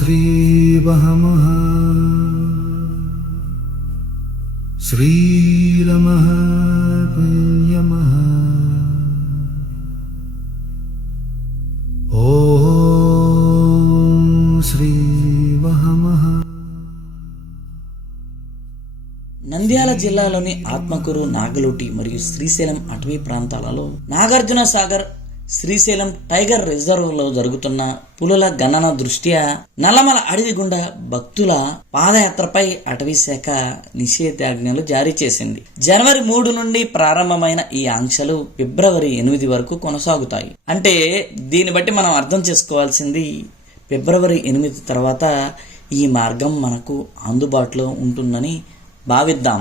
श्रीवहमः श्रीरमः पुण्यमः ఓం శ్రీవహమః. నంద్యాల జిల్లాలోని ఆత్మకూరు, నాగలోటి మరియు శ్రీశైలం అటవీ ప్రాంతాలలో నాగార్జున సాగర్, శ్రీశైలం టైగర్ రిజర్వ్ లో జరుగుతున్న పులుల గణన దృష్ట్యా నల్లమల అడవి గుండా భక్తుల పాదయాత్రపై అటవీ శాఖ నిషేధాజ్ఞలు జారీ చేసింది. జనవరి 3 నుండి ప్రారంభమైన ఈ ఆంక్షలు ఫిబ్రవరి 8 వరకు కొనసాగుతాయి. అంటే దీన్ని బట్టి మనం అర్థం చేసుకోవాల్సింది, ఫిబ్రవరి 8 తర్వాత ఈ మార్గం మనకు అందుబాటులో ఉంటుందని భావిద్దాం.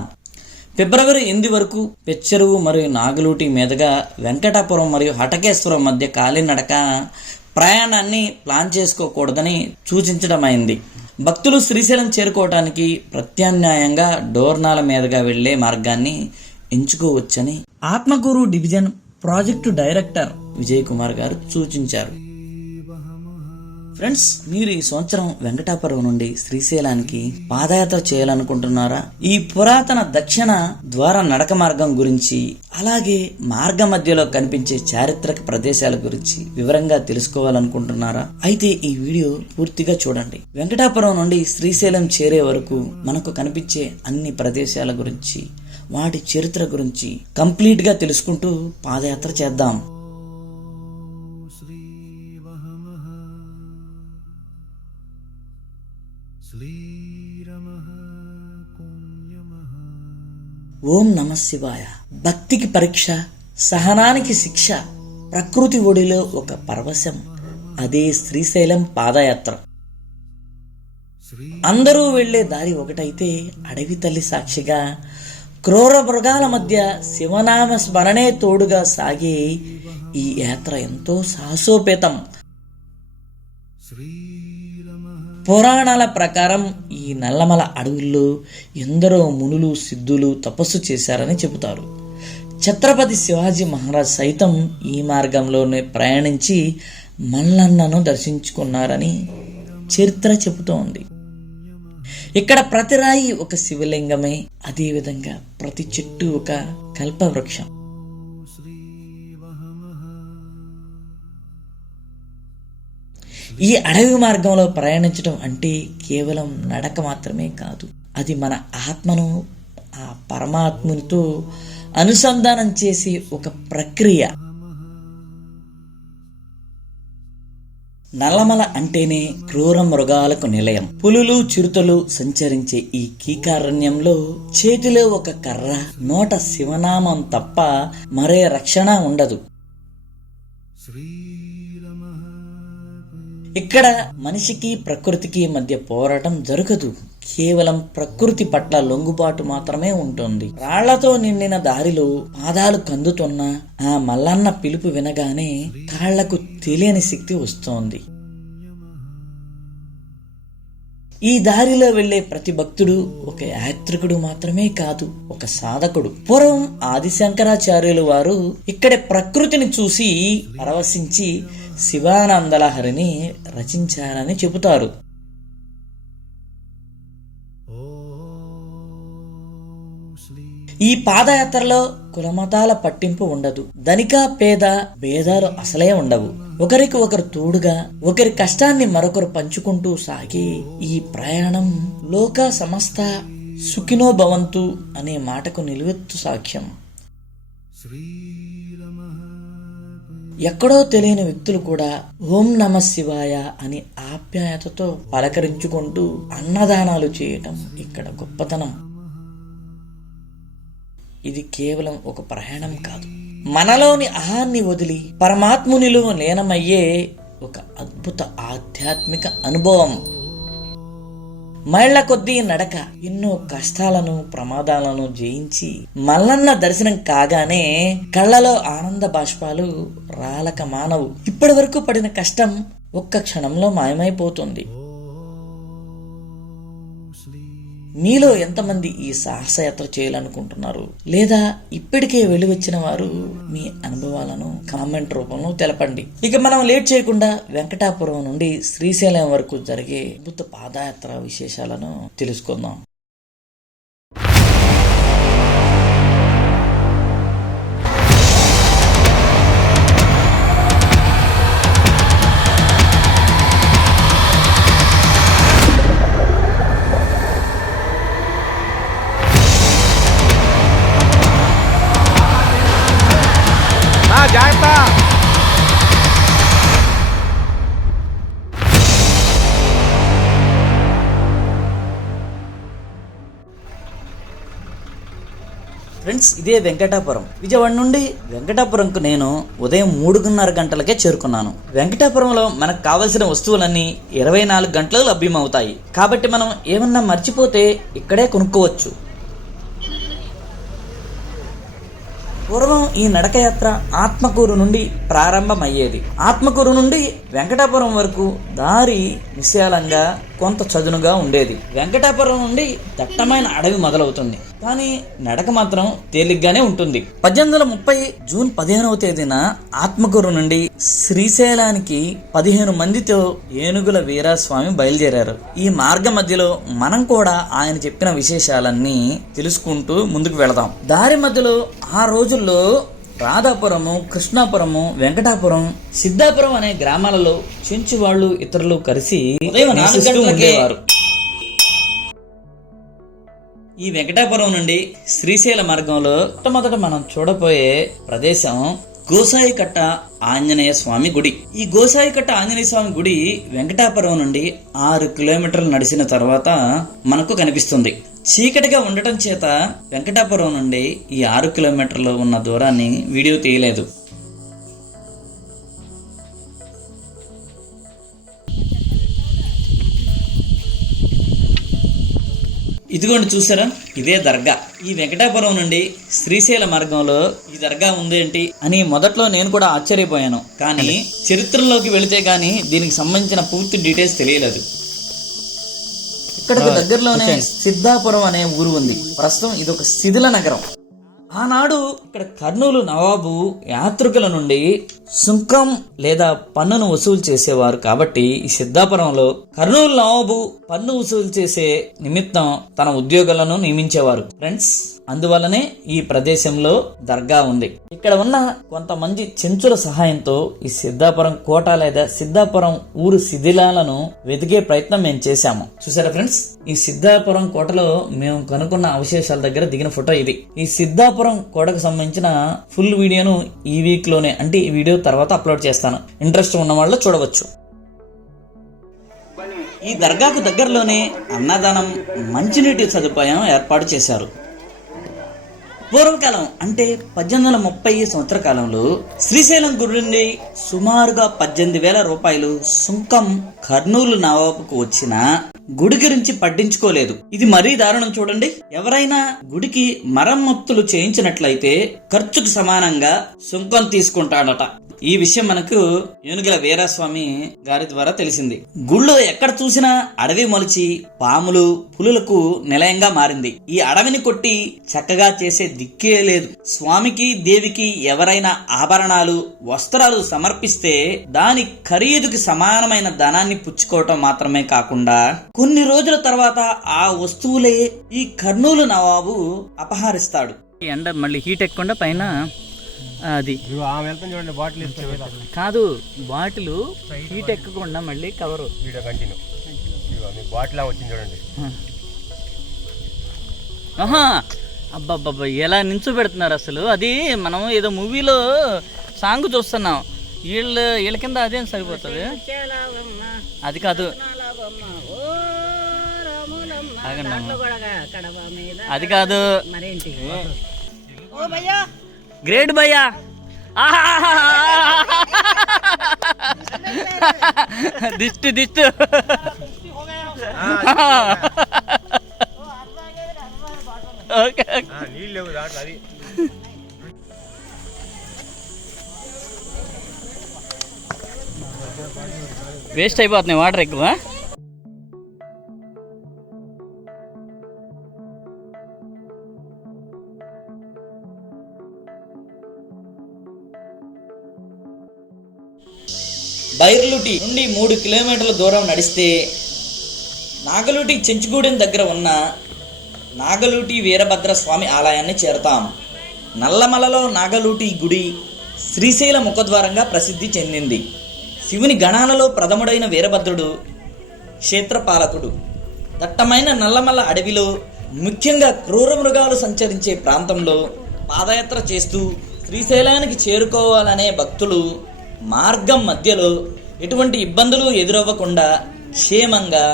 ఫిబ్రవరి 8 వరకు పెచ్చెరువు మరియు నాగలూటి మీదుగా వెంకటాపురం మరియు హటకేశ్వరం మధ్య కాలినడక ప్రయాణాన్ని ప్లాన్ చేసుకోకూడదని సూచించడమైంది. భక్తులు శ్రీశైలం చేరుకోవడానికి ప్రత్యామ్నాయంగా డోర్నాల మీదుగా వెళ్లే మార్గాన్ని ఎంచుకోవచ్చని Atmakur division project director Vijay Kumar గారు సూచించారు. ఫ్రెండ్స్, మీరు ఈ సంవత్సరం వెంకటాపురం నుండి శ్రీశైలానికి పాదయాత్ర చేయాలనుకుంటున్నారా? ఈ పురాతన దక్షిణ ద్వార నడక మార్గం గురించి, అలాగే మార్గ మధ్యలో కనిపించే చారిత్రక ప్రదేశాల గురించి వివరంగా తెలుసుకోవాలనుకుంటున్నారా? అయితే ఈ వీడియో పూర్తిగా చూడండి. వెంకటాపురం నుండి శ్రీశైలం చేరే వరకు మనకు కనిపించే అన్ని ప్రదేశాల గురించి, వాటి చరిత్ర గురించి కంప్లీట్ గా తెలుసుకుంటూ పాదయాత్ర చేద్దాం. ఓం నమ శివాయ. భక్తికి పరీక్ష, సహనానికి శిక్ష, ప్రకృతి ఒడిలో ఒక పరవశం, అదే శ్రీశైలం పాదయాత్ర. అందరూ వెళ్లే దారి ఒకటైతే అడవి తల్లి సాక్షిగా క్రూర మృగాల మధ్య శివనామ స్మరణే తోడుగా సాగే ఈ యాత్ర ఎంతో సాహసోపేతం. పురాణాల ప్రకారం ఈ నల్లమల అడవుల్లో ఎందరో మునులు, సిద్ధులు తపస్సు చేశారని చెబుతారు. ఛత్రపతి శివాజీ మహారాజ్ సైతం ఈ మార్గంలోనే ప్రయాణించి మల్లన్నను దర్శించుకున్నారని చరిత్ర చెబుతోంది. ఇక్కడ ప్రతి రాయి ఒక శివలింగమే, అదేవిధంగా ప్రతి చెట్టు ఒక కల్పవృక్షం. ఈ అడవి మార్గంలో ప్రయాణించడం అంటే కేవలం నడక మాత్రమే కాదు, అది మన ఆత్మను ఆ పరమాత్మునితో అనుసంధానం చేసే ఒక ప్రక్రియ. నల్లమల అంటేనే క్రూర మృగాలకు నిలయం. పులులు, చిరుతలు సంచరించే ఈ కీకారణ్యంలో చేతిలో ఒక కర్ర, నోట శివనామం తప్ప మరే రక్షణ ఉండదు. ఇక్కడ మనిషికి ప్రకృతికి మధ్య పోరాటం జరగదు, కేవలం ప్రకృతి పట్ల లొంగుబాటు మాత్రమే ఉంటుంది. రాళ్లతో నిండిన దారిలో పాదాలు కందుతున్న ఆ మల్లన్న పిలుపు వినగానే కాళ్లకు తెలియని శక్తి వస్తోంది. ఈ దారిలో వెళ్లే ప్రతి భక్తుడు ఒక యాత్రికుడు మాత్రమే కాదు, ఒక సాధకుడు. పూర్వం ఆదిశంకరాచార్యులు వారు ఇక్కడి ప్రకృతిని చూసి పరవశించి శివానందలహరిని రచించారని చెబుతారు. ఈ పాదయాత్రలో కులమతాల పట్టింపు ఉండదు, ధనిక పేద భేదాలు అసలే ఉండవు. ఒకరికి ఒకరు తోడుగా, ఒకరి కష్టాన్ని మరొకరు పంచుకుంటూ సాగే ఈ ప్రయాణం లోక సమస్త సుఖినో భవంతు అనే మాటకు నిలువెత్తు సాక్ష్యం. ఎక్కడో తెలియని వ్యక్తులు కూడా ఓం నమ శివాయ అని ఆప్యాయతతో పలకరించుకుంటూ అన్నదానాలు చేయటం ఇక్కడ గొప్పతనం. ఇది కేవలం ఒక ప్రయాణం కాదు, మనలోని అహాన్ని వదిలి పరమాత్మునిలో లీనమయ్యే ఒక అద్భుత ఆధ్యాత్మిక అనుభవం. మైళ్ల కొద్దీ నడక, ఎన్నో కష్టాలను, ప్రమాదాలను జయించి మల్లన్న దర్శనం కాగానే కళ్ళలో ఆనంద బాష్పాలు రాలక మానవు. ఇప్పటి వరకు పడిన కష్టం ఒక్క క్షణంలో మాయమైపోతుంది. మీలో ఎంతమంది ఈ సాహసయాత్ర చేయాలనుకుంటున్నారు, లేదా ఇప్పటికే వెళ్ళి వచ్చిన వారు మీ అనుభవాలను కామెంట్ రూపంలో తెలపండి. ఇక మనం లేట్ చేయకుండా వెంకటాపురం నుండి శ్రీశైలం వరకు జరిగే అద్భుత పాదయాత్ర విశేషాలను తెలుసుకుందాం. ఫ్రెండ్స్, ఇదే వెంకటాపురం. విజయవాడ నుండి వెంకటాపురంకు నేను ఉదయం 3:30 గంటలకే చేరుకున్నాను. వెంకటాపురంలో మనకు కావలసిన వస్తువులన్నీ 24 గంటలు లభ్యమవుతాయి. కాబట్టి మనం ఏమన్నా మర్చిపోతే ఇక్కడే కొనుక్కోవచ్చు. పూర్వం ఈ నడకయాత్ర ఆత్మకూరు నుండి ప్రారంభమయ్యేది. ఆత్మకూరు నుండి వెంకటాపురం వరకు దారి విశాలంగా కొంత చదునుగా ఉండేది. వెంకటాపురం నుండి దట్టమైన అడవి మొదలవుతుంది, కానీ నడక మాత్రం తేలిగ్గానే ఉంటుంది. 1830 జూన్ 15వ తేదీన ఆత్మకూరు నుండి శ్రీశైలానికి 15 మందితో ఏనుగుల వీరాస్వామి బయలుదేరారు. ఈ మార్గ మధ్యలో మనం కూడా ఆయన చెప్పిన విశేషాలన్నీ తెలుసుకుంటూ ముందుకు వెళదాం. దారి మధ్యలో ఆ రోజుల్లో రాధాపురము, కృష్ణాపురము, వెంకటాపురం, సిద్ధాపురం అనే గ్రామాలలో చెంచు వాళ్ళు ఇతరులు కలిసి ఉండేవారు. ఈ వెంకటాపురం నుండి శ్రీశైల మార్గంలో మొట్టమొదట మనం చూడబోయే ప్రదేశం గోసాయికట్ట ఆంజనేయ స్వామి గుడి. ఈ గోసాయికట్ట ఆంజనేయ స్వామి గుడి వెంకటాపురం నుండి 6 కిలోమీటర్లు నడిచిన తర్వాత మనకు కనిపిస్తుంది. చీకటిగా ఉండటం చేత వెంకటాపురం నుండి ఈ 6 కిలోమీటర్లు ఉన్న దూరాన్ని వీడియో తీయలేదు. ఇదిగోండి, చూసారా, ఇదే దర్గా. ఈ వెంకటాపురం నుండి శ్రీశైల మార్గంలో ఈ దర్గా ఉందేంటి అని మొదట్లో నేను కూడా ఆశ్చర్యపోయాను. కానీ చరిత్రలోకి వెళితే కానీ దీనికి సంబంధించిన పూర్తి డీటెయిల్స్ తెలియలేదు. ఇక్కడికి దగ్గరలోనే సిద్ధాపురం అనే ఊరు ఉంది. ప్రస్తుతం ఇదొక శిథిల నగరం. ఆనాడు ఇక్కడ కర్నూలు నవాబు యాత్రికుల నుండి సుంకం లేదా పన్నును వసూలు చేసేవారు. కాబట్టి ఈ సిద్ధాపురంలో కర్నూలు నవాబు పన్ను వసూలు చేసే నిమిత్తం తన ఉద్యోగులను నియమించేవారు. ఫ్రెండ్స్, అందువల్లనే ఈ ప్రదేశంలో దర్గా ఉంది. ఇక్కడ ఉన్న కొంతమంది చెంచుల సహాయంతో ఈ సిద్ధాపురం కోట లేదా సిద్ధాపురం ఊరు శిథిలాలను వెతికే ప్రయత్నం మేము చేశాము. చూసారా ఫ్రెండ్స్, ఈ సిద్ధాపురం కోటలో మేము కనుక్కున్న అవశేషాల దగ్గర దిగిన ఫోటో ఇది. ఈ సిద్ధాపురం కోటకు సంబంధించిన ఫుల్ వీడియోను ఈ వీక్ లోనే, అంటే ఈ వీడియో తర్వాత అప్లోడ్ చేస్తాను. ఇంట్రెస్ట్ ఉన్న వాళ్ళు చూడవచ్చు. ఈ దర్గాకు దగ్గరలోనే అన్నదానం, మంచినీటి సదుపాయం ఏర్పాటు చేశారు. పూర్వకాలం అంటే 1830 సంవత్సర కాలంలో శ్రీశైలం గుడి నుండి సుమారుగా 18,000 రూపాయలు సుంకం కర్నూలు నవాబుకు వచ్చిన గుడి గురించి పట్టించుకోలేదు. ఇది మరీ దారుణం చూడండి. ఎవరైనా గుడికి మరమ్మతులు చేయించినట్లయితే ఖర్చుకు సమానంగా సుంకం తీసుకుంటాడట. ఈ విషయం మనకు ఏనుగుల వీరాస్వామి గారి ద్వారా తెలిసింది. గుళ్ళో ఎక్కడ చూసినా అడవి మొలిచి పాములు, పులులకు నిలయంగా మారింది. ఈ అడవిని కొట్టి చక్కగా చేసే దిక్కే లేదు. స్వామికి, దేవికి ఎవరైనా ఆభరణాలు, వస్త్రాలు సమర్పిస్తే దాని ఖరీదుకి సమానమైన ధనాన్ని పుచ్చుకోవటం మాత్రమే కాకుండా కొన్ని రోజుల తర్వాత ఆ వస్తువులే ఈ కర్నూలు నవాబు అపహరిస్తాడు. ఎండ మళ్ళీ హీట్ ఎక్కకుండా పైన అది కాదు, బాటిల్ హీట్ ఎక్కకుండా మళ్ళీ కవరు బాటిల్ వచ్చింది చూడండి. ఆహా, అబ్బాబ్బా, ఎలా నించో పెడుతున్నారు అసలు. అది మనం ఏదో మూవీలో సాంగ్ చూస్తున్నాం. వీళ్ళ కింద అదేం సరిపోతుంది. అది కాదు, అది కాదు, గ్రేట్ భయ్యా. దిష్టు దిష్టు వేస్ట్ అయిపోతున్నాయి వాటర్ ఎక్కువ. బైర్లుటి నుండి 3 కిలోమీటర్ల దూరం నడిస్తే నాగలూటి చెంచుగూడెం దగ్గర ఉన్న నాగలూటి వీరభద్ర స్వామి ఆలయాన్ని చేరతాం. నల్లమలలో నాగలూటి గుడి శ్రీశైల ముఖద్వారంగా ప్రసిద్ధి చెందింది. శివుని గణాలలో ప్రథముడైన వీరభద్రుడు క్షేత్రపాలకుడు. దట్టమైన నల్లమల్ల అడవిలో, ముఖ్యంగా క్రూర మృగాలు సంచరించే ప్రాంతంలో పాదయాత్ర చేస్తూ శ్రీశైలానికి చేరుకోవాలనే భక్తులు మార్గం మధ్యలో ఎటువంటి ఇబ్బందులు ఎదురవ్వకుండా క్షేమంగా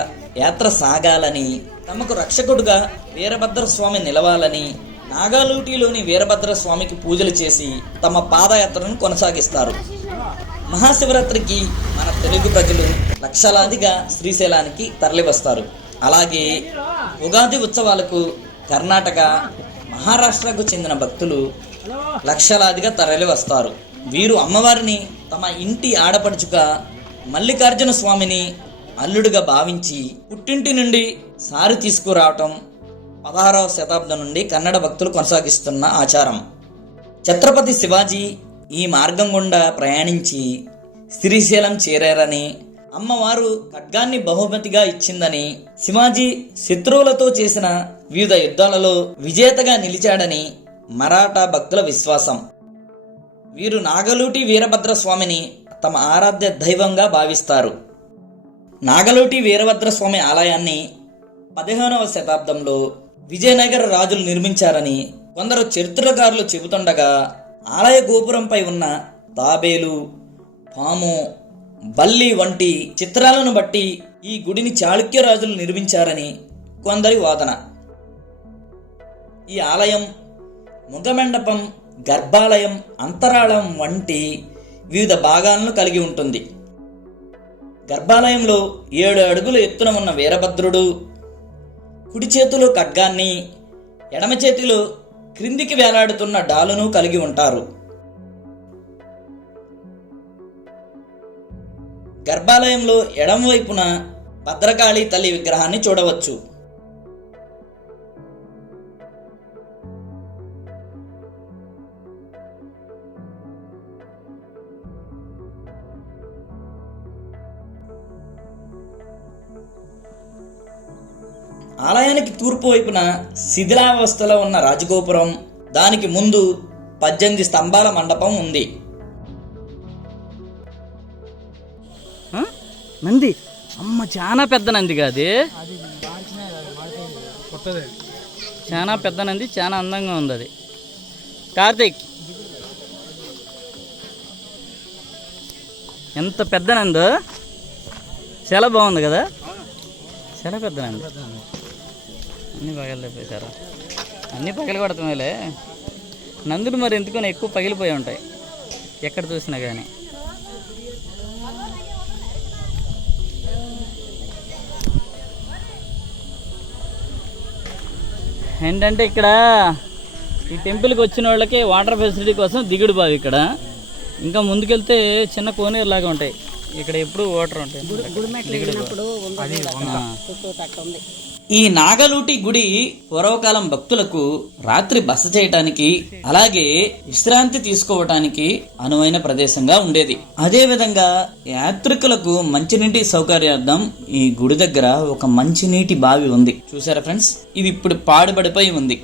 యాత్ర సాగాలని, తమకు రక్షకుడుగా వీరభద్ర స్వామి నిలవాలని నాగాలూటిలోని వీరభద్ర స్వామికి పూజలు చేసి తమ పాదయాత్రను కొనసాగిస్తారు. మహాశివరాత్రికి మన తెలుగు ప్రజలు లక్షలాదిగా శ్రీశైలానికి తరలివస్తారు. అలాగే ఉగాది ఉత్సవాలకు కర్ణాటక, మహారాష్ట్రకు చెందిన భక్తులు లక్షలాదిగా తరలి వస్తారు. వీరు అమ్మవారిని తమ ఇంటి ఆడపడుచుగా మల్లికార్జున స్వామిని అల్లుడుగా భావించి పుట్టింటి నుండి సారి తీసుకురావటం 16వ శతాబ్దం నుండి కన్నడ భక్తులు కొనసాగిస్తున్న ఆచారం. ఛత్రపతి శివాజీ ఈ మార్గం గుండా ప్రయాణించి శ్రీశైలం చేరారని, అమ్మవారు ఖడ్గాన్ని బహుమతిగా ఇచ్చిందని, శివాజీ శత్రువులతో చేసిన వివిధ యుద్ధాలలో విజేతగా నిలిచాడని మరాఠా భక్తుల విశ్వాసం. వీరు నాగలూటి వీరభద్ర స్వామిని తమ ఆరాధ్య దైవంగా భావిస్తారు. నాగలూటి వీరభద్ర స్వామి ఆలయాన్ని 15వ శతాబ్దంలో విజయనగర రాజులు నిర్మించారని కొందరు చరిత్రకారులు చెబుతుండగా, ఆలయ గోపురంపై ఉన్న తాబేలు, పాము, బల్లి వంటి చిత్రాలను బట్టి ఈ గుడిని చాళుక్య రాజులు నిర్మించారని కొందరి వాదన. ఈ ఆలయం ముఖమండపం, గర్భాలయం, అంతరాళం వంటి వివిధ భాగాలను కలిగి ఉంటుంది. గర్భాలయంలో 7 అడుగుల ఎత్తున ఉన్న వీరభద్రుడు కుడి చేతిలో ఖడ్గాన్ని, ఎడమ చేతిలో క్రిందికి వేలాడుతున్న డాలును కలిగి ఉంటారు. గర్భాలయంలో ఎడమవైపున భద్రకాళి తల్లి విగ్రహాన్ని చూడవచ్చు. ఆలయానికి తూర్పు వైపున శిథిలావస్థలో ఉన్న రాజగోపురం, దానికి ముందు 18 స్తంభాల మండపం ఉంది. నంది అమ్మ చాలా పెద్ద నంది కాదు, చాలా పెద్ద నంది, చాలా అందంగా ఉంది అది. కార్తీక్ ఎంత పెద్ద నందో, చాలా బాగుంది కదా, చాలా పెద్ద నంది. అన్నీ పగలు తెప్పేశారు, అన్నీ పగలు కొడుతున్నాయిలే. నందులు మరి ఎందుకని ఎక్కువ పగిలిపోయి ఉంటాయి ఎక్కడ చూసినా కానీ. ఏంటంటే ఇక్కడ ఈ టెంపుల్కి వచ్చిన వాళ్ళకి వాటర్ ఫెసిలిటీ కోసం దిగుడు బావి ఇక్కడ. ఇంకా ముందుకెళ్తే చిన్న కోనేరు లాగా ఉంటాయి ఇక్కడ, ఎప్పుడు వాటర్ ఉంటాయి. ఈ నాగలూటి గుడి పూర్వకాలం భక్తులకు రాత్రి బస చేయటానికి, అలాగే విశ్రాంతి తీసుకోవటానికి అనువైన ప్రదేశంగా ఉండేది. అదే విధంగా యాత్రికులకు మంచినీటి సౌకర్యార్థం ఈ గుడి దగ్గర ఒక మంచినీటి బావి ఉంది. చూసారా ఫ్రెండ్స్, ఇది ఇప్పుడు పాడుబడిపోయి ఉంది.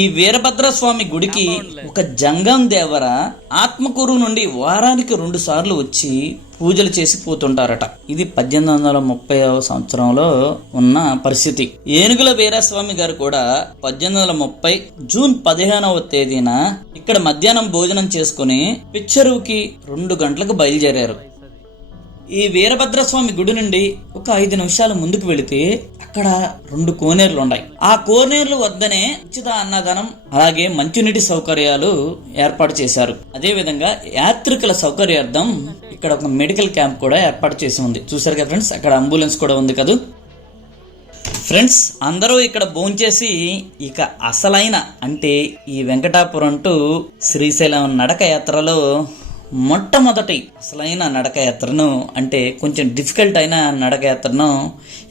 ఈ వీరభద్ర స్వామి గుడికి ఒక జంగం దేవర ఆత్మకూరు నుండి వారానికి 2 సార్లు వచ్చి పూజలు చేసి పోతుంటారట. ఇది 1830వ సంవత్సరంలో ఉన్న పరిస్థితి. ఏనుగుల వీరస్వామి గారు కూడా 1830 జూన్ 15వ తేదీన ఇక్కడ మధ్యాహ్నం భోజనం చేసుకుని పిచ్చరువుకి 2 గంటలకు బయలుదేరారు. ఈ వీరభద్రస్వామి గుడి నుండి ఒక 5 నిమిషాలు ముందుకు వెళితే అక్కడ 2 కోనేర్లు ఉన్నాయి. ఆ కోనేర్లు వద్దనే ఉచిత అన్నదానం, అలాగే మంచినీటి సౌకర్యాలు ఏర్పాటు చేశారు. అదే విధంగా యాత్రికుల సౌకర్యార్థం ఇక్కడ ఒక మెడికల్ క్యాంప్ కూడా ఏర్పాటు చేసి ఉంది. చూసారు కదా ఫ్రెండ్స్, అక్కడ అంబులెన్స్ కూడా ఉంది కదా ఫ్రెండ్స్. అందరూ ఇక్కడ భోంచేసి ఇక అసలైన అంటే ఈ వెంకటాపురం టు శ్రీశైలం నడక యాత్రలో మొట్టమొదటి అసలైన నడక యాత్రను, అంటే కొంచెం డిఫికల్ట్ అయిన నడక యాత్రను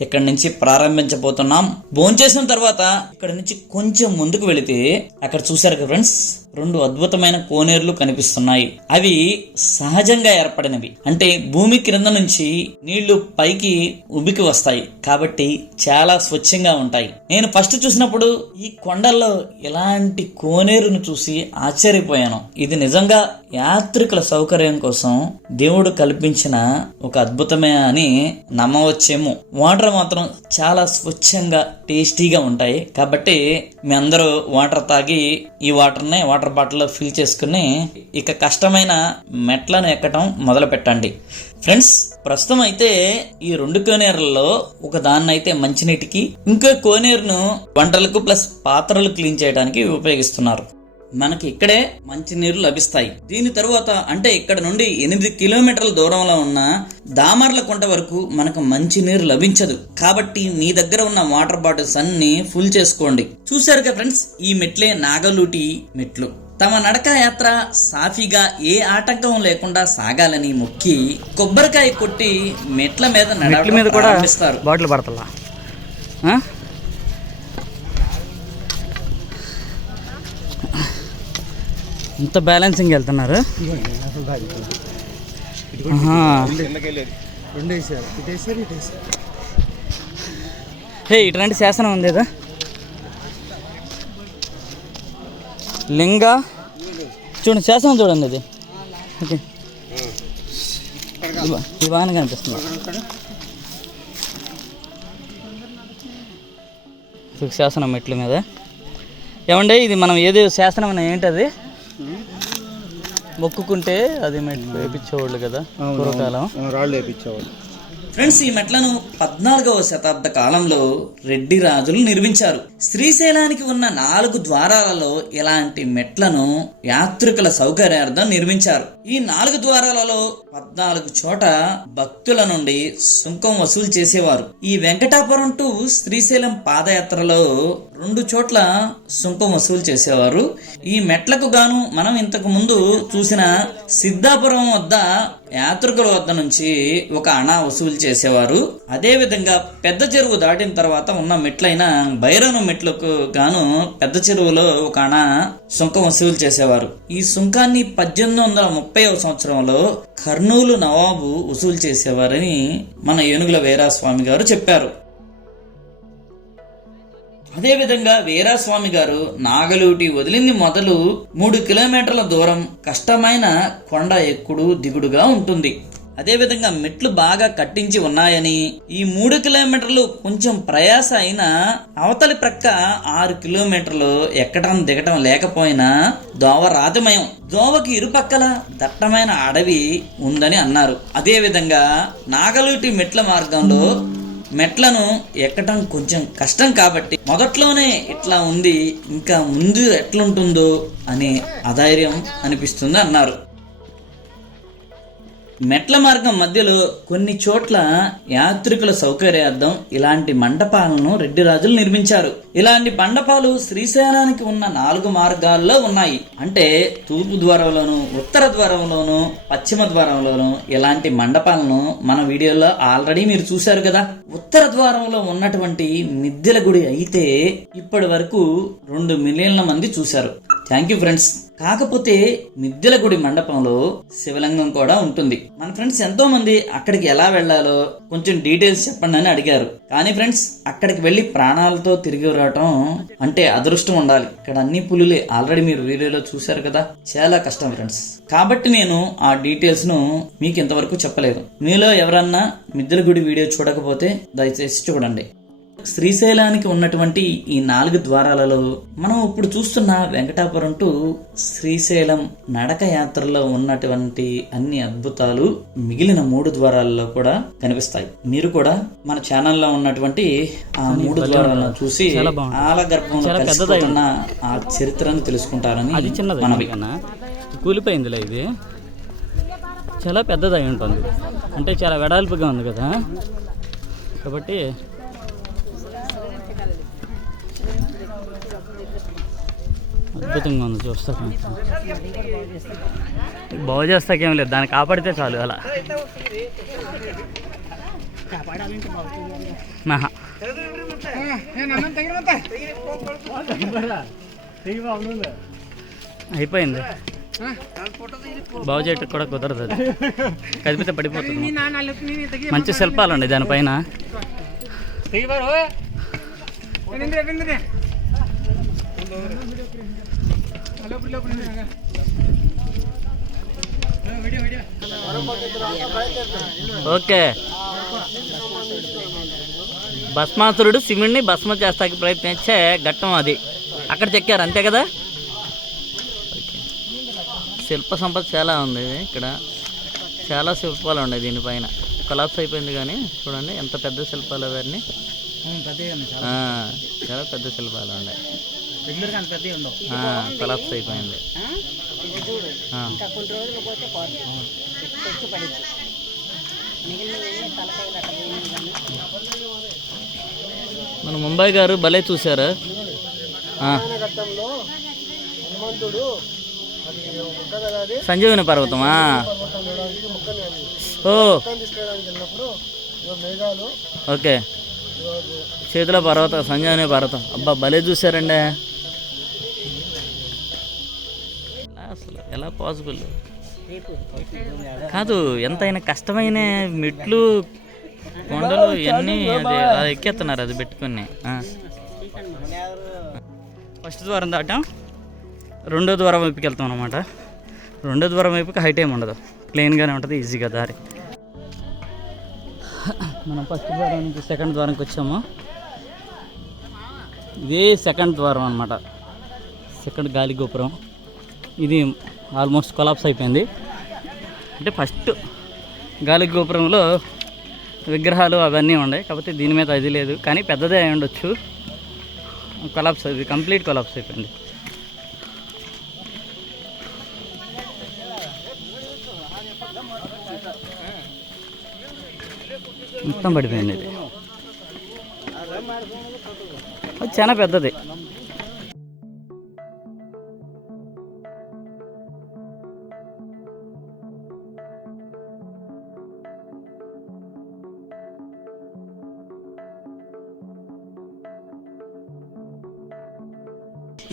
ఇక్కడి నుంచి ప్రారంభించబోతున్నాం. భోంచేసిన తర్వాత ఇక్కడ నుంచి కొంచెం ముందుకు వెళితే అక్కడ చూసారు కదా ఫ్రెండ్స్, రెండు అద్భుతమైన కోనేరులు కనిపిస్తున్నాయి. అవి సహజంగా ఏర్పడినవి, అంటే భూమి క్రింద నుంచి నీళ్లు పైకి ఉబికి వస్తాయి కాబట్టి చాలా స్వచ్ఛంగా ఉంటాయి. నేను ఫస్ట్ చూసినప్పుడు ఈ కొండల్లో ఇలాంటి కోనేరును చూసి ఆశ్చర్యపోయాను. ఇది నిజంగా యాత్రికుల సౌకర్యం కోసం దేవుడు కల్పించిన ఒక అద్భుతమే అని నమ్మవచ్చేమో. వాటర్ మాత్రం చాలా స్వచ్ఛంగా టేస్టీగా ఉంటాయి కాబట్టి మీ అందరూ వాటర్ తాగి ఈ వాటర్ బాటిల్లో ఫిల్ చేసుకుని ఇక కష్టమైన మెట్లను ఎక్కడం మొదలు పెట్టండి. ఫ్రెండ్స్, ప్రస్తుతం అయితే ఈ రెండు కోనేరులలో ఒక దాన్ని అయితే మంచినీటికి, ఇంకో కోనేరును వంటలకు ప్లస్ పాత్రలు క్లీన్ చేయడానికి ఉపయోగిస్తున్నారు. మనకి ఇక్కడే మంచినీరు లభిస్తాయి. దీని తరువాత అంటే ఇక్కడ నుండి 8 కిలోమీటర్ల దూరంలో ఉన్న దామర్లకుంట వరకు మనకు మంచినీరు లభించదు. కాబట్టి మీ దగ్గర ఉన్న వాటర్ బాటిల్స్ అన్ని ఫుల్ చేసుకోండి. చూశారుగా ఫ్రెండ్స్, ఈ మెట్లే నాగలూటి మెట్లు. తమ నడక యాత్ర సాఫీగా ఏ ఆటంకం లేకుండా సాగాలని మొక్కి కొబ్బరికాయ కొట్టి మెట్ల మీద నడవడం ప్రారంభిస్తారు. బాటిల్ పడతలా ఇంత బ్యాలెన్సింగ్ వెళ్తున్నారు. హే, ఇటువంటి శాసనం ఉంది కదా లింగ, చూడండి శాసనం చూడండి. అది ఓకే, ఈ బాగానే కనిపిస్తుంది. శాసనం మెట్ల మీద ఏమండి, ఇది మనం ఏది శాసనం ఏంటది మొక్కుకుంటే అది మెట్లు వేయించేవాళ్ళు కదా పూర్వకాలం, రాళ్ళు వేయించేవాళ్ళు. ఫ్రెండ్స్, ఈ మెట్లను 14వ శతాబ్ద కాలంలో రెడ్డి రాజులు నిర్మించారు. శ్రీశైలానికి ఉన్న 4 ద్వారాలలో ఇలాంటి మెట్లను యాత్రికుల సౌకర్యార్థం నిర్మించారు. ఈ 4 ద్వారాలలో 14 చోట భక్తుల నుండి సుంకం వసూలు చేసేవారు. ఈ వెంకటాపురం టు శ్రీశైలం పాదయాత్రలో 2 చోట్ల సుంకం వసూలు చేసేవారు. ఈ మెట్లకు గాను మనం ఇంతకు ముందు చూసిన సిద్ధాపురం వద్ద యాత్రికుల వద్ద నుంచి ఒక అణా వసూలు చేసేవారు. అదే విధంగా పెద్ద చెరువు దాటిన తర్వాత ఉన్న మెట్లైన భైరవ మెట్లకు గాను పెద్ద చెరువులో ఒక అణా సుంకం వసూలు చేసేవారు. ఈ సుంకాన్ని 1830వ సంవత్సరంలో కర్నూలు నవాబు వసూలు చేసేవారని మన ఏనుగుల వీరాస్వామి గారు చెప్పారు. అదేవిధంగా వీరాస్వామి గారు నాగలూటి వదిలింది మొదలు 3 కిలోమీటర్ల దూరం కష్టమైన కొండ ఎక్కుడు దిగుడుగా ఉంటుంది. అదేవిధంగా మెట్లు బాగా కట్టించి ఉన్నాయని, ఈ 3 కిలోమీటర్లు కొంచెం ప్రయాస అయినా అవతలి ప్రక్క 6 కిలోమీటర్లు ఎక్కడం దిగటం లేకపోయినా దోవ రాతిమయం. దోవకి ఇరుపక్కల దట్టమైన అడవి ఉందని అన్నారు. అదేవిధంగా నాగలూటి మెట్ల మార్గంలో మెట్లను ఎక్కటం కొంచెం కష్టం కాబట్టి మొదట్లోనే ఇట్లా ఉంది, ఇంకా ముందు ఎట్లుంటుందో అనే అధైర్యం అనిపిస్తుంది అన్నారు. మెట్ల మార్గం మధ్యలో కొన్ని చోట్ల యాత్రికుల సౌకర్యార్థం ఇలాంటి మండపాలను రెడ్డి రాజులు నిర్మించారు. ఇలాంటి మండపాలు శ్రీశైలానికి ఉన్న 4 మార్గాల్లో ఉన్నాయి. అంటే తూర్పు ద్వారంలోను, ఉత్తర ద్వారంలోను, పశ్చిమ ద్వారంలోను ఇలాంటి మండపాలను మన వీడియోలో ఆల్రెడీ మీరు చూశారు కదా. ఉత్తర ద్వారంలో ఉన్నటువంటి మిద్దెల గుడి అయితే ఇప్పటి వరకు 2 మిలియన్ల మంది చూశారు. Thank you friends. కాకపోతే మిద్దెల గుడి మండపంలో శివలింగం కూడా ఉంటుంది. మన ఫ్రెండ్స్ ఎంతో మంది అక్కడికి ఎలా వెళ్లాలో కొంచెం డీటెయిల్స్ చెప్పండి అని అడిగారు. కానీ ఫ్రెండ్స్, అక్కడికి వెళ్లి ప్రాణాలతో తిరిగి రావటం అంటే అదృష్టం ఉండాలి. ఇక్కడ అన్ని పులులే, ఆల్రెడీ మీరు వీడియోలో చూశారు కదా, చాలా కష్టం ఫ్రెండ్స్. కాబట్టి నేను ఆ డీటెయిల్స్ ను మీకు ఇంతవరకు చెప్పలేదు. మీలో ఎవరన్నా మిద్దెల గుడి వీడియో చూడకపోతే దయచేసి చూడండి. శ్రీశైలానికి ఉన్నటువంటి ఈ 4 ద్వారాలలో మనం ఇప్పుడు చూస్తున్న వెంకటాపురం టు శ్రీశైలం నడక యాత్రలో ఉన్నటువంటి అన్ని అద్భుతాలు మిగిలిన 3 ద్వారాలలో కూడా కనిపిస్తాయి. మీరు కూడా మన ఛానల్లో ఉన్నటువంటి ఆ 3 ద్వారాలను చూసి ఆలగర్భంలో కలిసిపోతున్న ఆ చరిత్రను తెలుసుకుంటారని మనవి. కూలిపోయిందిలే, ఇది చాలా పెద్దదై ఉంటుంది, అంటే చాలా వెడల్పుగా ఉంది కదా, కాబట్టి అద్భుతంగా ఉంది. చూస్తాక బాగు చేస్తాకేం లేదు, దాన్ని కాపాడితే చాలు. అలా అయిపోయింది. బాగు చేయటం కూడా కుదరదు, అది కదిపితే పడిపోతుంది. మంచి శిల్పాలు ఉన్నాయి దానిపైన. ఓకే, భస్మాసురుడు శివుడిని భస్మ చేస్తాకి ప్రయత్నించే ఘట్టం అది అక్కడ చెక్కారు, అంతే కదా. శిల్ప సంపద చాలా ఉంది ఇక్కడ, చాలా శిల్పాలు ఉన్నాయి దీనిపైన. కొలాప్స్ అయిపోయింది కానీ చూడండి ఎంత పెద్ద శిల్పాలు అవన్నీ. చాలా పెద్ద శిల్పాలు ఉన్నాయి. కొలాప్స్ అయిపోయింది. మన ముంబై గారు భలే చూసారు. సంజీవని పర్వతమా? ఓ ఓకే, చేతిలో పర్వతం, సంజీవని పర్వతం. అబ్బా భలే చూసారండి. అసలు ఎలా పాసిబుల్ కాదు, ఎంతైనా కష్టమైన మెట్లు కొండలు ఇవన్నీ అది ఎక్కేస్తున్నారు, అది పెట్టుకుని. ఫస్ట్ ద్వారం దాటాం, రెండో ద్వారం వైపుకి వెళ్తాం అనమాట. రెండో ద్వారం వైపుకి హైట్ ఏమి ఉండదు, ప్లెయిన్గానే ఉంటుంది, ఈజీగా దారి. మనం ఫస్ట్ ద్వారం నుంచి సెకండ్ ద్వారంకి వచ్చాము. ఇదే సెకండ్ ద్వారం అనమాట, సెకండ్ గాలి గోపురం. ఇది ఆల్మోస్ట్ కొలాప్స్ అయిపోయింది. అంటే ఫస్ట్ గాలి గోపురంలో విగ్రహాలు అవన్నీ ఉన్నాయి, కాకపోతే దీని మీద అది లేదు, కానీ పెద్దదే అయి ఉండొచ్చు. కొలాప్స్, ఇది కంప్లీట్ కొలాప్స్ అయిపోయింది. మొత్తం పడిపోయింది. ఇది అది చాలా పెద్దది.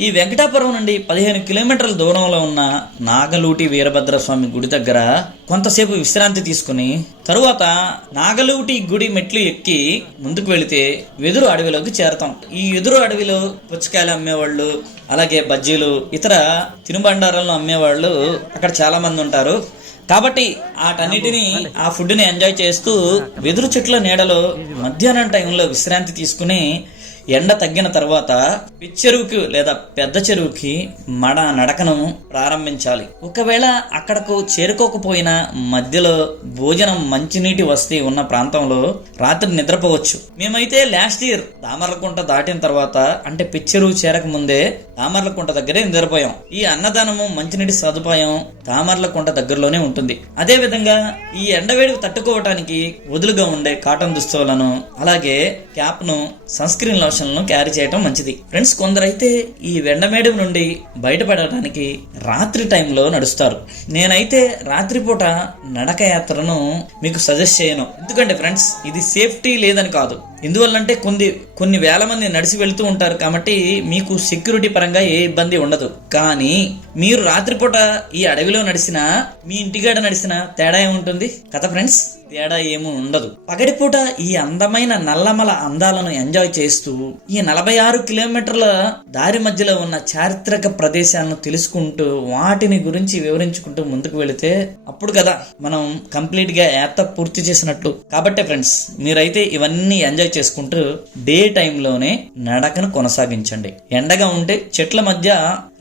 ఈ వెంకటాపురం నుండి 15 కిలోమీటర్ల దూరంలో ఉన్న నాగలూటి వీరభద్రస్వామి గుడి దగ్గర కొంతసేపు విశ్రాంతి తీసుకుని తరువాత నాగలూటి గుడి మెట్లు ఎక్కి ముందుకు వెళితే వెదురు అడవిలోకి చేరతాం. ఈ వెదురు అడవిలో పుచ్చకాయలు అమ్మేవాళ్ళు, అలాగే బజ్జీలు, ఇతర తినుబండారాలను అమ్మేవాళ్ళు అక్కడ చాలా మంది ఉంటారు. కాబట్టి వాటన్నిటిని, ఆ ఫుడ్ని ఎంజాయ్ చేస్తూ వెదురు చెట్ల నీడలో మధ్యాహ్నం టైంలో విశ్రాంతి తీసుకుని ఎండ తగ్గిన తర్వాత పిచ్చెరువుకి లేదా పెద్ద చెరువుకి నడకను ప్రారంభించాలి. ఒకవేళ అక్కడకు చేరుకోకపోయినా మధ్యలో భోజనం, మంచినీటి వసతి ఉన్న ప్రాంతంలో రాత్రి నిద్రపోవచ్చు. మేమైతే లాస్ట్ ఇయర్ దామర్లకుంట దాటిన తర్వాత, అంటే పిచ్చెరువు చేరక ముందే దామర్లకుంట దగ్గరే నిద్రపోయాం. ఈ అన్నదానము, మంచినీటి సదుపాయం దామర్లకుంట దగ్గరలోనే ఉంటుంది. అదే విధంగా ఈ ఎండవేడికి తట్టుకోవటానికి వదులుగా ఉండే కాటన్ దుస్తులను, అలాగే క్యాప్ ను, సన్ స్క్రీన్ లోషన్లను క్యారీ చేయడం మంచిది. ఫ్రెండ్స్, కొందరైతే ఈ వెండమేడు నుండి బయటపడటానికి రాత్రి టైంలో నడుస్తారు. నేనైతే రాత్రిపూట నడక యాత్రను మీకు సజెస్ట్ చేయను. ఎందుకంటే ఫ్రెండ్స్, ఇది సేఫ్టీ లేదని కాదు, ఎందువల్లంటే కొన్ని వేల మంది నడిచి వెళ్తూ ఉంటారు కాబట్టి మీకు సెక్యూరిటీ పరంగా ఏ ఇబ్బంది ఉండదు. కానీ మీరు రాత్రిపూట ఈ అడవిలో నడిచినా, మీ ఇంటికాడ నడిచినా తేడా ఏముంటుంది కదా ఫ్రెండ్స్? తేడా ఏమీ ఉండదు. పగటిపూట ఈ అందమైన నల్లమల అందాలను ఎంజాయ్ చేస్తూ ఈ 46 కిలోమీటర్ల దారి మధ్యలో ఉన్న చారిత్రక ప్రదేశాలను తెలుసుకుంటూ వాటిని గురించి వివరించుకుంటూ ముందుకు వెళితే అప్పుడు కదా మనం కంప్లీట్ గా యాత్ర పూర్తి చేసినట్లు. కాబట్టి ఫ్రెండ్స్, మీరైతే ఇవన్నీ ఎంజాయ్ చేసుకుంటూ డే టైంలోనే నడకను కొనసాగించండి. ఎండగా ఉంటే చెట్ల మధ్య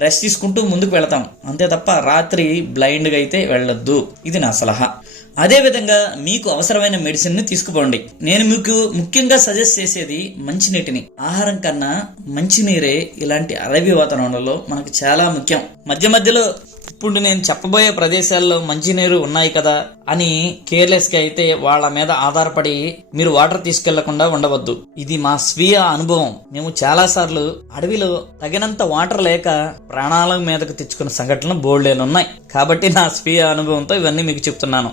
రెస్ట్ తీసుకుంటూ ముందుకు వెళతాం, అంతే తప్ప రాత్రి బ్లైండ్ గా అయితే వెళ్ళొద్దు. ఇది నా సలహా. అదే విధంగా మీకు అవసరమైన మెడిసిన్ ని తీసుకుపోండి. నేను మీకు ముఖ్యంగా సజెస్ట్ చేసేది మంచినీటిని. ఆహారం కన్నా మంచినీరే ఇలాంటి అడవి వాతావరణంలో మనకు చాలా ముఖ్యం. మధ్య మధ్యలో ఇప్పుడు నేను చెప్పబోయే ప్రదేశాల్లో మంచినీరు ఉన్నాయి కదా అని కేర్లెస్ గా అయితే వాళ్ళ మీద ఆధారపడి మీరు వాటర్ తీసుకెళ్లకుండా ఉండవద్దు. ఇది మా స్వీయ అనుభవం. మేము చాలా సార్లు అడవిలో తగినంత వాటర్ లేక ప్రాణాల మీదకు తెచ్చుకున్న సంఘటనలు బోల్డేలు ఉన్నాయి. కాబట్టి నా స్వీయ అనుభవంతో ఇవన్నీ మీకు చెప్తున్నాను.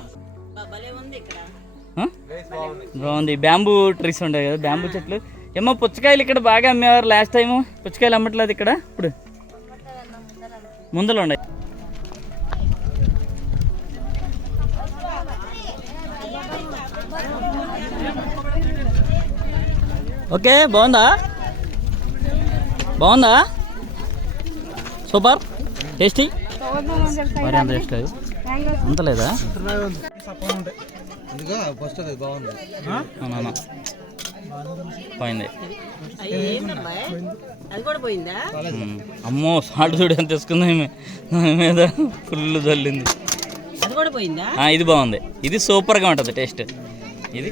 బాగుంది. బ్యాంబూ ట్రీస్ ఉంటాయి కదా, బ్యాంబూ చెట్లు. ఏమో పుచ్చకాయలు ఇక్కడ బాగా అమ్మేవారు లాస్ట్ టైము. పుచ్చకాయలు అమ్మట్లేదు ఇక్కడ ఇప్పుడు. ముందర ఉన్నాయి. ఓకే, బాగుందా? బాగుందా? Super, tasty. మరి అంత టేస్ట్ లేదు, అంత లేదా? అవునా, పోయింది. అమ్మో, సాల్ట్ చూడు ఎంత తీసుకుంది మీద, ఫుల్ చల్లింది. ఇది బాగుంది, ఇది సూపర్గా ఉంటుంది టేస్ట్. ఇది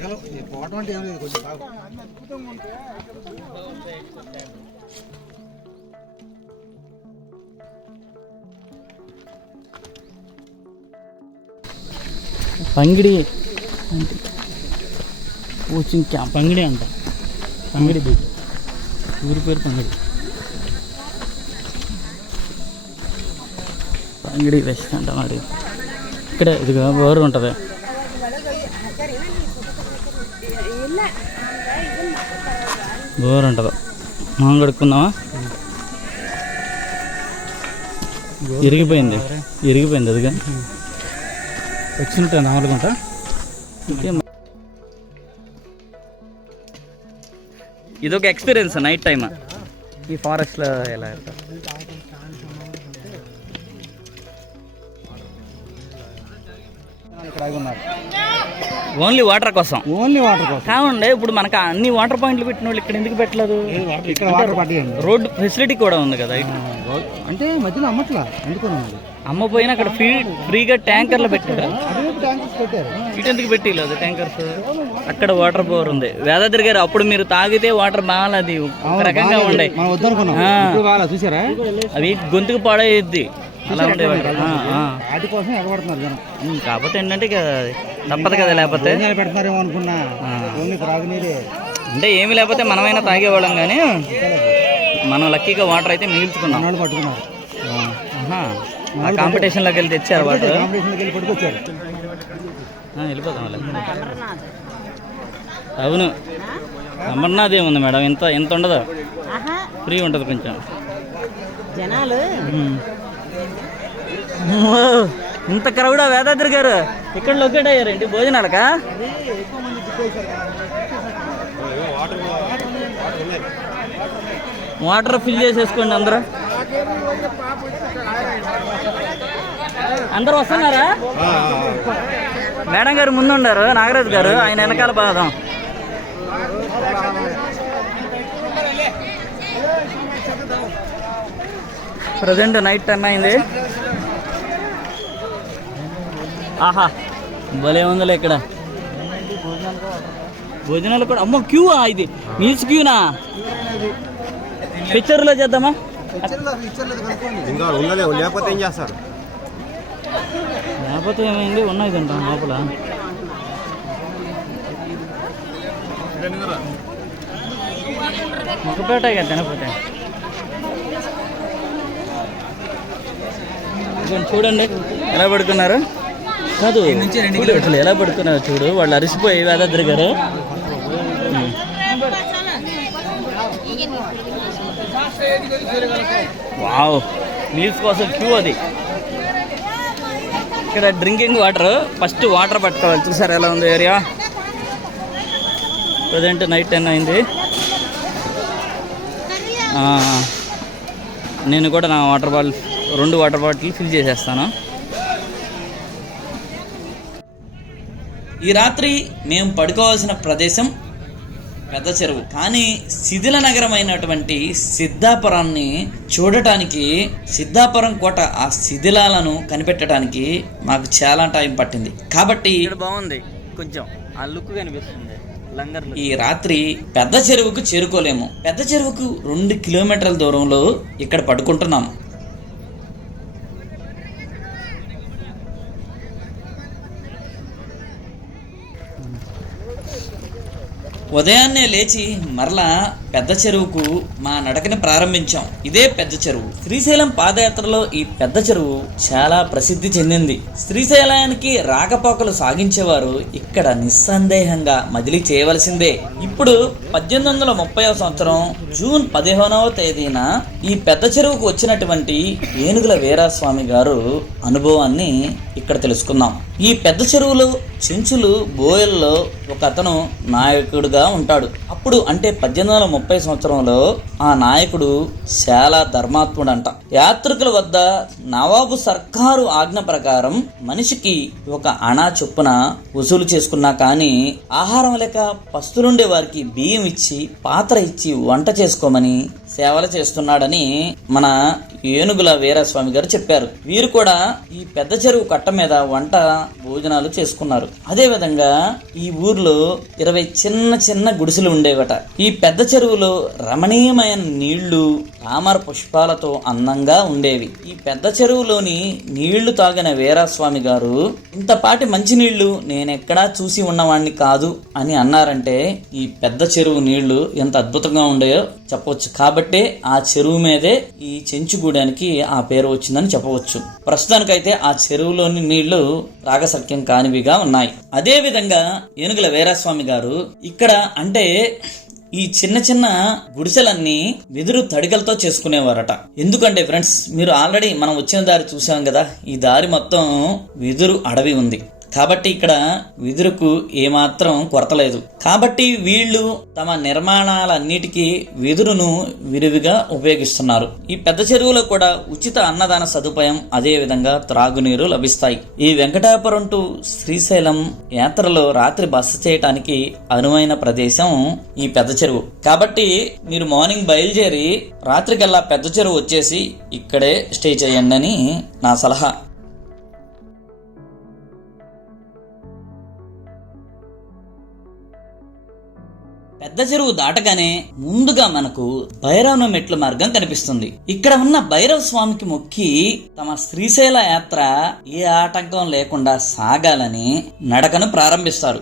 పంగిడి కోచింగ్ క్యాంప్. పంగిడి అంట, పంగిడి బీచ్, ఊరి పేరు పంగిడి. పంగిడి వెస్ట్ అంట. మరి ఇక్కడ ఇదిగా బోరు ఉంటుంది. బోరు ఉంటుంది. మనం కడుక్కుందామా? ఇరిగిపోయింది అదిగా వచ్చినట్టు నాలుగుంటా. ఇదొక ఎక్స్పీరియన్స్ నైట్ టైమ్ ఈ ఫారెస్ట్లో ఎలా వెళ్తారు. ఓన్లీ వాటర్ కోసం కావండి. ఇప్పుడు మనకు అన్ని వాటర్ పాయింట్లు పెట్టిన వాళ్ళు ఇక్కడ ఎందుకు పెట్టలేదు? రోడ్డు ఫెసిలిటీ కూడా ఉంది కదా. అంటే మధ్యలో అమ్మట్లా ఎందుకున్నాను అమ్మపోయినా అక్కడ ఫ్రీగా ట్యాంకర్లు పెట్టారు. ఇటు ఎందుకు పెట్టలేదు ట్యాంకర్స్? అక్కడ వాటర్ బోర్ ఉంది. వేదాద్రి గారు అప్పుడు మీరు తాగితే వాటర్ బాగాలది ఒక రకంగా ఉండే, చూసారా? అవి గొంతుకు పాడేది అలా ఉండే వాటర్. వాటి కోసం ఎగబడుతున్నారు జనం. కాకపోతే ఏంటంటే ఇక తప్పదు కదా, లేకపోతే పెడతారేమో అనుకున్నా. అంటే ఏమి లేకపోతే మనమైనా తాగేవాళ్ళం, కానీ మనం లక్కీగా వాటర్ అయితే మిగిల్చుకున్నాం. పట్టుకున్నారు ఆ కాంపిటీషన్లోకి వెళ్ళి తెచ్చారు వాటర్. పట్టుకొచ్చారు. వెళ్ళిపోతాం వాళ్ళకి. అవును, అమర్నాథ్ ఏముంది మేడం, ఎంత ఉండదు, ఫ్రీ ఉంటుంది కొంచెం. జనాలు ఇంత క్రౌడా వేదాద్రి గారు ఇక్కడ లొకేట్ అయ్యారేంటి భోజనాలకా? వాటర్ ఫిల్ చేసేసుకోండి అందరూ. అందరూ వస్తున్నారా? మేడం గారు ముందుండారు, నాగరాజు గారు ఆయన వెనకాల బాదాం. ప్రజెంట్ నైట్ 10 అయింది. ఆహా, భలే ఉందిలే ఇక్కడ భోజనాలు కూడా. అమ్మో, క్యూ ఇది మీల్స్ క్యూనా? పిక్చర్లో చేద్దామా? లేకపోతే ఏం చేస్తారు? లేకపోతే ఏమైంది, ఉన్నాయి తింటాం లోపల. ఒకపేట కదా తినపోతే. చూడండి ఎలా పడుకున్నారు. కాదు అసలు ఎలా పడుకున్నారు చూడు, వాళ్ళు అరిసిపోయి వేదాద్రి గారు. వావ్, మీల్స్ కోసం క్యూ అది. ఇక్కడ డ్రింకింగ్ వాటర్, ఫస్ట్ వాటర్ పట్టుకోవాలి. చూసారు ఎలా ఉంది ఏరియా. ప్రజెంట్ నైట్ 10 అయింది. నేను కూడా నా రెండు వాటర్ బాటిల్ ఫిల్ చేసేస్తాను. ఈ రాత్రి మేము పడుకోవాల్సిన ప్రదేశం పెద్ద చెరువు, కానీ శిథిల నగరమైనటువంటి సిద్ధాపురాన్ని చూడటానికి, సిద్ధాపురం కోట ఆ శిథిలాలను కనిపెట్టడానికి మాకు చాలా టైం పట్టింది. కాబట్టి బాగుంది, కొంచెం ఆ లుక్ కనిపిస్తుంది. ఈ రాత్రి పెద్ద చెరువుకు చేరుకోలేము. పెద్ద చెరువుకు 2 కిలోమీటర్ల దూరంలో ఇక్కడ పడుకుంటున్నాము. ఉదయాన్నే లేచి మరలా పెద్ద చెరువుకు మా నడకని ప్రారంభించాం. ఇదే పెద్ద చెరువు. శ్రీశైలం పాదయాత్రలో ఈ పెద్ద చెరువు చాలా ప్రసిద్ధి చెందింది. శ్రీశైలానికి రాకపోకలు సాగించేవారు ఇక్కడ నిస్సందేహంగా మజిలీ చేయవలసిందే. ఇప్పుడు 1830వ సంవత్సరం జూన్ 15వ తేదీన ఈ పెద్ద చెరువుకు వచ్చినటువంటి ఏనుగుల వీరాస్వామి గారు అనుభవాన్ని ఇక్కడ తెలుసుకుందాం. ఈ పెద్ద చెరువులో చెంచులు బోయల్లో ఒక అతను నాయకుడుగా ఉంటాడు. అప్పుడు అంటే 1830 సంవత్సరంలో ఆ నాయకుడు చాలా ధర్మాత్ముడంట. యాత్రికుల వద్ద నవాబు సర్కారు ఆజ్ఞ ప్రకారం మనిషికి ఒక అణా చొప్పున వసూలు చేసుకున్నా కానీ ఆహారం లేక పస్తులుండే వారికి బియ్యం ఇచ్చి పాత్ర ఇచ్చి వంట చేసుకోమని సేవలు చేస్తున్నాడని మన ఏనుగుల వీరస్వామి గారు చెప్పారు. వీరు కూడా ఈ పెద్ద చెరువు కట్ట మీద వంట భోజనాలు చేసుకున్నారు. అదే విధంగా ఈ ఊర్లో 20 చిన్న చిన్న గుడిసెలు ఉండేవట. ఈ పెద్ద చెరువులో రమణీయమైన నీళ్లు తామర పుష్పాలతో అందంగా ఉండేవి. ఈ పెద్ద చెరువులోని నీళ్లు తాగిన వీరస్వామి గారు ఇంతపాటి మంచినీళ్లు నేనెక్కడా చూసి ఉన్నవాణ్ణి కాదు అని అన్నారంటే ఈ పెద్ద చెరువు నీళ్లు ఎంత అద్భుతంగా ఉండేయో చెప్పవచ్చు. కాబట్టే ఆ చెరువు మీదే ఈ చెంచుగూడానికి ఆ పేరు వచ్చిందని చెప్పవచ్చు. ప్రస్తుతానికైతే ఆ చెరువులోని నీళ్లు రాగసఖ్యం కానివిగా ఉన్నాయి. అదే విధంగా ఏనుగుల వీరస్వామి గారు ఇక్కడ అంటే ఈ చిన్న చిన్న గుడిసెలన్నీ వెదురు తడికలతో చేసుకునేవారట. ఎందుకంటే ఫ్రెండ్స్, మీరు ఆల్రెడీ మనం వచ్చిన దారి చూసాం కదా, ఈ దారి మొత్తం వెదురు అడవి ఉంది. కాబట్టి ఇక్కడ వెదురుకు ఏమాత్రం కొరత లేదు. కాబట్టి వీళ్ళు తమ నిర్మాణాలన్నిటికీ వెదురును విరివిగా ఉపయోగిస్తున్నారు. ఈ పెద్ద చెరువులో కూడా ఉచిత అన్నదాన సదుపాయం, అదే విధంగా త్రాగునీరు లభిస్తాయి. ఈ వెంకటాపురం టు శ్రీశైలం యాత్రలో రాత్రి బస చేయటానికి అనువైన ప్రదేశం ఈ పెద్ద చెరువు. కాబట్టి మీరు మార్నింగ్ బయలుదేరి రాత్రికల్లా పెద్ద చెరువు వచ్చేసి ఇక్కడే స్టే చేయండి అని నా సలహా. పెద్ద చెరువు దాటగానే ముందుగా మనకు భైరవ మెట్ల మార్గం కనిపిస్తుంది. ఇక్కడ ఉన్న భైరవ స్వామికి మొక్కి తమ శ్రీశైల యాత్ర ఏ ఆటంకం లేకుండా సాగాలని నడకను ప్రారంభిస్తారు.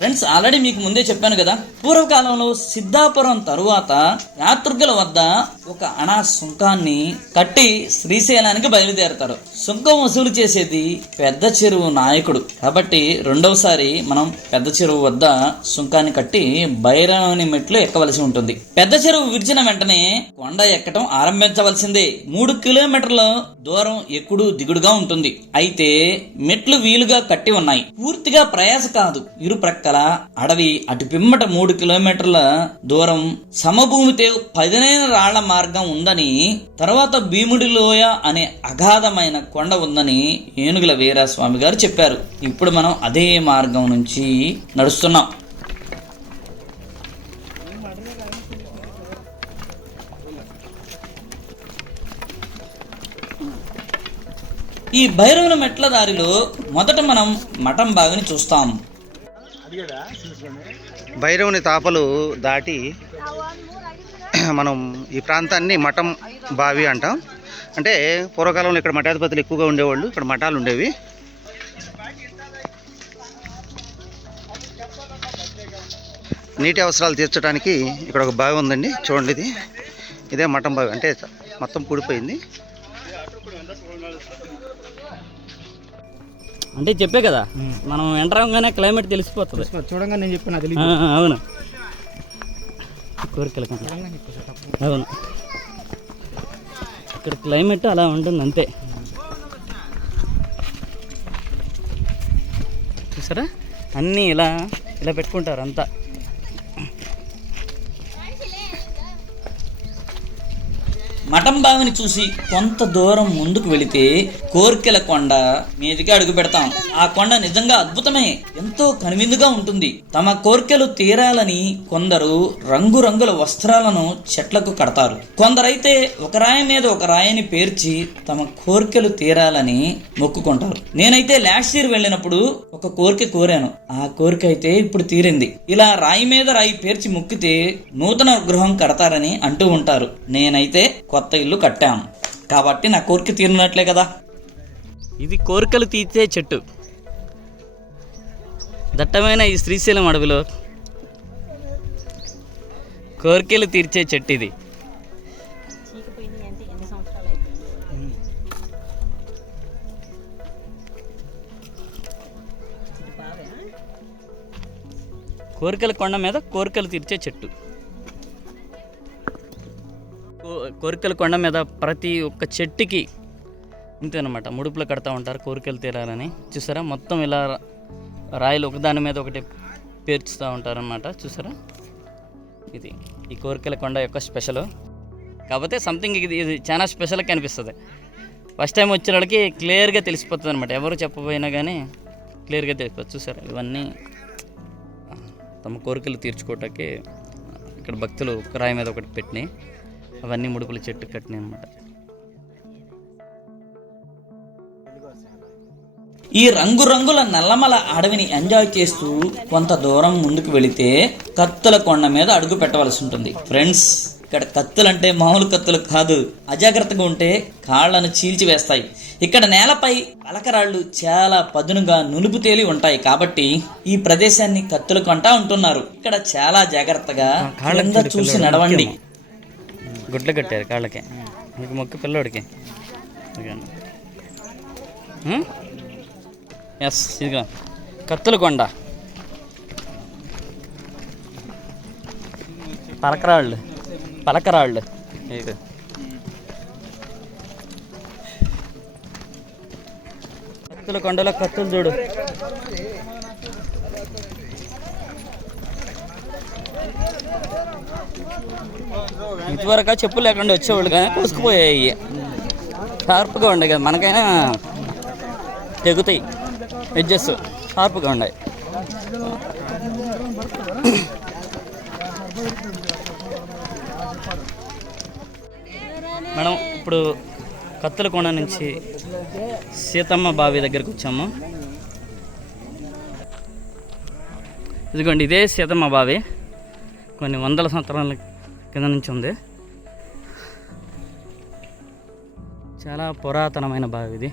ఫ్రెండ్స్, ఆల్రెడీ మీకు ముందే చెప్పాను కదా, పూర్వకాలంలో సిద్ధాపురం తరువాత యాత్రికుల వద్ద ఒక అణా సుంకాన్ని కట్టి శ్రీశైలానికి బయలుదేరతారు. సుంకం వసూలు చేసేది పెద్ద చెరువు నాయకుడు. కాబట్టి రెండవసారి మనం పెద్ద చెరువు వద్ద సుంకాన్ని కట్టి భైరవుని మెట్లు ఎక్కవలసి ఉంటుంది. పెద్ద చెరువు విరిచిన వెంటనే కొండ ఎక్కటం ఆరంభించవలసిందే. 3 కిలోమీటర్ల దూరం ఎక్కుడు దిగుడుగా ఉంటుంది. అయితే మెట్లు వీలుగా కట్టి ఉన్నాయి. పూర్తిగా ప్రయాస కాదు. ఇరు ప్రక్కల అడవి, అటు పిమ్మట 3 కిలోమీటర్ల దూరం సమభూమితో పదునైన రాళ్ల మార్గం ఉందని, తర్వాత భీముడి లోయ అనే అగాధమైన కొండ ఉందని ఏనుగుల వీరస్వామి గారు చెప్పారు. ఇప్పుడు మనం అదే మార్గం నుంచి నడుస్తున్నాం. ఈ భైరవుల మెట్ల దారిలో మొదట మనం మఠం బావిని చూస్తాం. భైరవుని తాపలు దాటి మనం ఈ ప్రాంతాన్ని మఠం బావి అంటాం. అంటే పూర్వకాలంలో ఇక్కడ మఠాధిపతులు ఎక్కువగా ఉండేవాళ్ళు. ఇక్కడ మఠాలు ఉండేవి. నీటి అవసరాలు తీర్చడానికి ఇక్కడ ఒక బావి ఉందండి. చూడండి, ఇదే మఠం బావి. అంటే మొత్తం కూడిపోయింది. అంటే చెప్పే కదా, మనం ఎంటర్ అవగానే క్లైమేట్ తెలిసిపోతుంది. చూడంగా నేను చెప్పిన అవును, కోరికలు అవును, ఇక్కడ క్లైమేట్ అలా ఉంటుంది అంతే. చూసారా, అన్నీ ఇలా ఇలా పెట్టుకుంటారు అంతా. మఠం బావిని చూసి కొంత దూరం ముందుకు వెళితే కోర్కెల కొండ మీదికి అడుగు పెడతాం. ఆ కొండ నిజంగా అద్భుతమే, ఎంతో కనువిందుగా ఉంటుంది. తమ కోర్కెలు తీరాలని కొందరు రంగురంగుల వస్త్రాలను చెట్లకు కడతారు. కొందరైతే ఒక రాయి మీద ఒక రాయిని పేర్చి తమ కోర్కెలు తీరాలని మొక్కుకుంటారు. నేనైతే లాస్ట్ ఇయర్ వెళ్ళినప్పుడు ఒక కోరిక కోరాను. ఆ కోరిక అయితే ఇప్పుడు తీరింది. ఇలా రాయి మీద రాయి పేర్చి మొక్కితే నూతన గృహం కడతారని అంటూ ఉంటారు. నేనైతే కొత్త ఇల్లు కట్టాం కాబట్టి నా కోరిక తీరినట్లే కదా. ఇది కోరికలు తీర్చే చెట్టు. దట్టమైన ఈ శ్రీశైలం అడవిలో కోరికలు తీర్చే చెట్టు ఇది. చీకిపోయింది అంటే ఎన్ని సంవత్సరాలు అయిపోయింది. ఇది బావేనా? కోరికల కొండ మీద కోరికలు తీర్చే చెట్టు. కోరికల కొండ మీద ప్రతి ఒక్క చెట్టుకి ఇంతేనమాట ముడుపులు కడతా ఉంటారు కోరికలు తీరాలని. చూసారా, మొత్తం ఇలా రాయిలు ఒకదాని మీద ఒకటి పేర్చుతూ ఉంటారనమాట. చూసారా, ఇది ఈ కోరికల కొండ యొక్క స్పెషల్. కాకపోతే సంథింగ్ ఇది చాలా స్పెషల్గా కనిపిస్తుంది. ఫస్ట్ టైం వచ్చిన వాళ్ళకి క్లియర్గా తెలిసిపోతుంది అనమాట. ఎవరు చెప్పబోయినా కానీ క్లియర్గా తెలిసిపోతుంది. చూసారా, ఇవన్నీ తమ కోరికలు తీర్చుకోవటానికి ఇక్కడ భక్తులు ఒక రాయి మీద ఒకటి పెట్టినాయి. అవన్నీ ముడుపుల చెట్టు కట్టినాయి అనమాట. ఈ రంగురంగుల నల్లమల అడవిని ఎంజాయ్ చేస్తూ కొంత దూరం ముందుకు వెళితే కత్తుల కొండ మీద అడుగు పెట్టవలసి ఉంటుంది. ఫ్రెండ్స్, ఇక్కడ కత్తులంటే మామూలు కత్తులు కాదు. అజాగ్రత్తగా ఉంటే కాళ్లను చీల్చివేస్తాయి. ఇక్కడ నేలపై పలకరాళ్ళు చాలా పదునుగా నునుపు తేలి ఉంటాయి కాబట్టి ఈ ప్రదేశాన్ని కత్తుల కొంట అంటున్నారు. ఇక్కడ చాలా జాగ్రత్తగా కింద చూసి నడవండి. గుడ్లు కట్టారు కాళ్ళకి. మీకు మొక్క పిల్లోడికి. ఎస్, ఇదిగా కత్తుల కొండ. పలకరాళ్ళు ఇక కత్తుల కొండలో కత్తులు చూడు. ఇదివరకు చెప్పులు లేకుండా వచ్చేవాళ్ళు కానీ కోసుకుపోయాయి. షార్ప్గా ఉండే కదా, మనకైనా తెగుతాయి. ఎడ్జెస్ షార్ప్గా ఉన్నాయి. మేడం, ఇప్పుడు కత్తుల కొండ నుంచి సీతమ్మ బావి దగ్గరకు వచ్చాము. ఇదిగోండి, ఇదే సీతమ్మ బావి. కొన్ని వందల సంవత్సరాల కింద నుంచి ఉంది. చాలా పురాతనమైన బావి ఇది.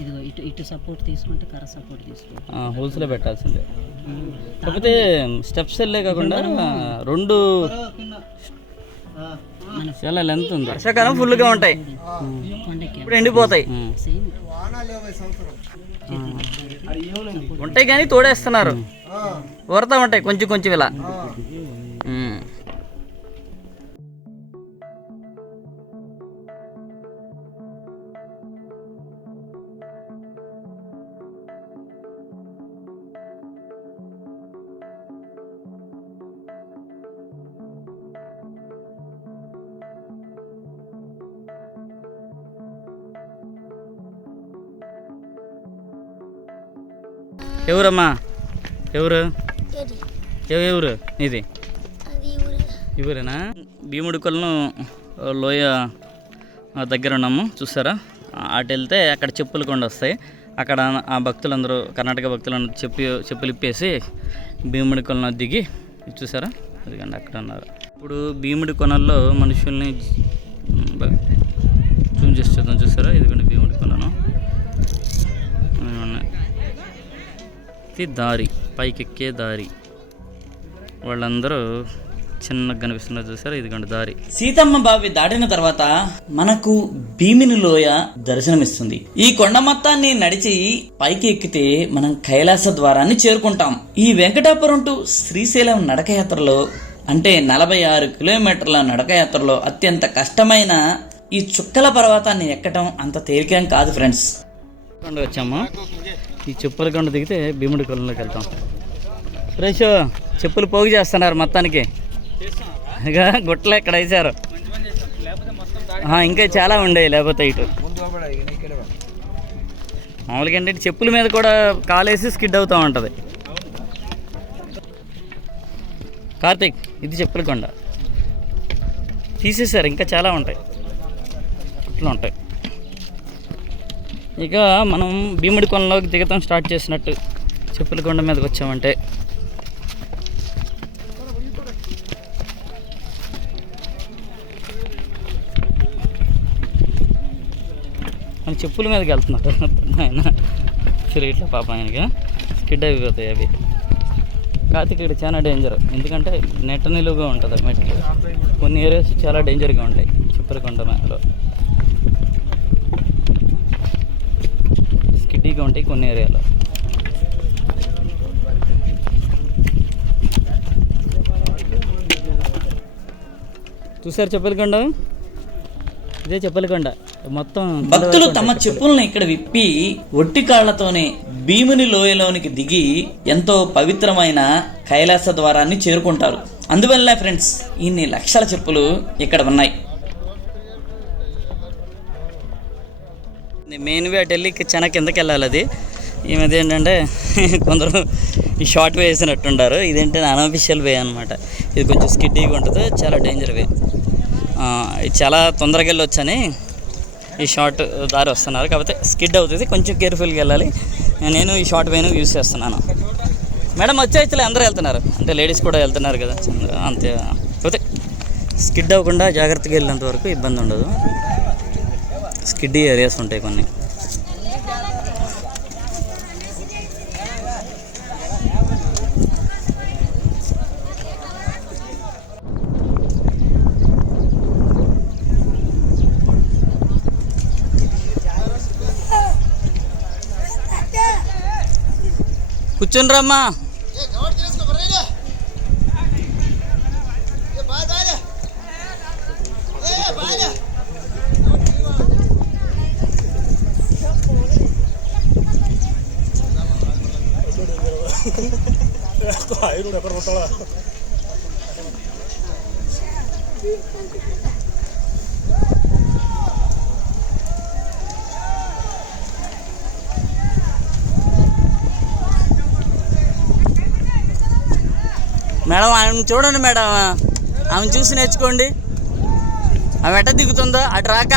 ఇదిగో ఇటు ఇటు సపోర్ట్ తీసుకుంటే కర్ర సపోర్ట్ తీసుకుంటే హోల్స్లో పెట్టాల్సిందే. కాకపోతే స్టెప్స్ వెళ్ళే కాకుండా రెండు చాలా లెంత్ ఉంది. వర్షాకాలం ఫుల్గా ఉంటాయి, ఇప్పుడు ఎండిపోతాయి. ఉంటాయి కానీ తోడేస్తున్నారు, ఊరతా ఉంటాయి కొంచెం కొంచెం ఇలా. ఎవరమ్మా? ఎవరు ఎవరు ఇది? ఎవరేనా? భీముడి కొలను లోయ దగ్గర ఉన్నాము. చూసారా, అటు వెళ్తే అక్కడ చెప్పులు కొండ వస్తాయి. అక్కడ ఆ భక్తులందరూ, కర్ణాటక భక్తులందరూ చెప్పులు ఇప్పేసి భీముడి కొలను దిగి చూసారా, అదిగండి అక్కడ ఉన్నారు. ఇప్పుడు భీముడి కొనల్లో మనుషుల్ని జూమ్ చేసి చూద్దాం. చూసారా, ఇదిగోండి భీముడి కొలను. దారి, పైకెక్కే దారి. వాళ్ళందరూ చిన్నగా కనిపిస్తున్నారు. చూసారా, ఇదిగోండి దారి. సీతమ్మ బావి దాటిన తర్వాత మనకు భీమిని లోయ దర్శనమిస్తుంది. ఈ కొండ మొత్తాన్ని నడిచి పైకి ఎక్కితే మనం కైలాస ద్వారాన్ని చేరుకుంటాం. ఈ వెంకటాపురం టు శ్రీశైలం నడకయాత్రలో, అంటే 46 కిలోమీటర్ల నడకయాత్రలో అత్యంత కష్టమైన ఈ చుక్కల పర్వతాన్ని ఎక్కడం అంత తేలికేం కాదు ఫ్రెండ్స్. కొండ వచ్చాము. ఈ చెప్పుల కొండ దిగితే భీముడి కొలంలోకి వెళ్తాం. ఫ్రెష్ చెప్పులు పోగు చేస్తున్నారు మొత్తానికి. ఇక గుట్టలు ఎక్కడ వేసారు. ఇంకా చాలా ఉండేవి లేకపోతే ఇటు. మామూలుగా ఏంటంటే చెప్పుల మీద కూడా కాలేసి స్కిడ్ అవుతూ ఉంటుంది. కార్తీక్, ఇది చెప్పుల కొండ తీసేసారు, ఇంకా చాలా ఉంటాయి, అట్లా ఉంటాయి. ఇక మనం భీముడి కొండలోకి దిగటం స్టార్ట్ చేసినట్టు చెప్పుల కొండ మీదకి వచ్చామంటే మన చెప్పుల మీదకి వెళ్తున్నారు ఆయన. సరే ఇట్లా పాప ఆయనకి స్కిడ్ అయిపోతాయి అవి. కాకపోతే ఇక్కడ చాలా డేంజర్, ఎందుకంటే నెట్ట నిలువుగా ఉంటుంది మెట్లు. కొన్ని ఏరియాస్ చాలా డేంజర్గా ఉంటాయి చెప్పుల కొండ మేలో, స్కిడ్డీగా ఉంటాయి కొన్ని ఏరియాలో. చూసారు చెప్పుల కొండ, ఇదే చెప్పుల కొండ మొత్తం. భక్తులు తమ చెప్పులను ఇక్కడ విప్పి ఒట్టి కాళ్లతోనే భీముని లోయలోనికి దిగి ఎంతో పవిత్రమైన కైలాస ద్వారాన్ని చేరుకుంటారు. అందువల్ల ఫ్రెండ్స్, ఇన్ని లక్షల చెప్పులు ఇక్కడ ఉన్నాయి. మెయిన్ వే అటు వెళ్ళి చాలా కిందకి వెళ్ళాలి. అది ఈ మధ్య ఏంటంటే కొందరు ఈ షార్ట్ వే వేసినట్టుంటారు. ఇదేంటంటే అన్అఫిషియల్ వే అనమాట. ఇది కొంచెం స్కిడ్డీగా ఉంటుంది, చాలా డేంజర్ వే. చాలా తొందరగా వెళ్ళొచ్చని ఈ షార్ట్ దారి వస్తున్నారు, కాకపోతే స్కిడ్ అవుతుంది, కొంచెం కేర్ఫుల్గా వెళ్ళాలి. నేను ఈ షార్ట్ వేను యూజ్ చేస్తున్నాను. మేడం వచ్చేస్తే అందరూ వెళ్తున్నారు, అంటే లేడీస్ కూడా వెళ్తున్నారు కదా, అంతే. కాకపోతే స్కిడ్ అవ్వకుండా జాగ్రత్తగా వెళ్ళేంత వరకు ఇబ్బంది ఉండదు. స్కిడ్డీ ఏరియాస్ ఉంటాయి కొన్ని. కూర్చొని రమ్మా. మేడం ఆమె చూడండి మేడం, ఆమె చూసి నేర్చుకోండి. ఆమె ఎట్ట దిగుతుందో అటు రాక,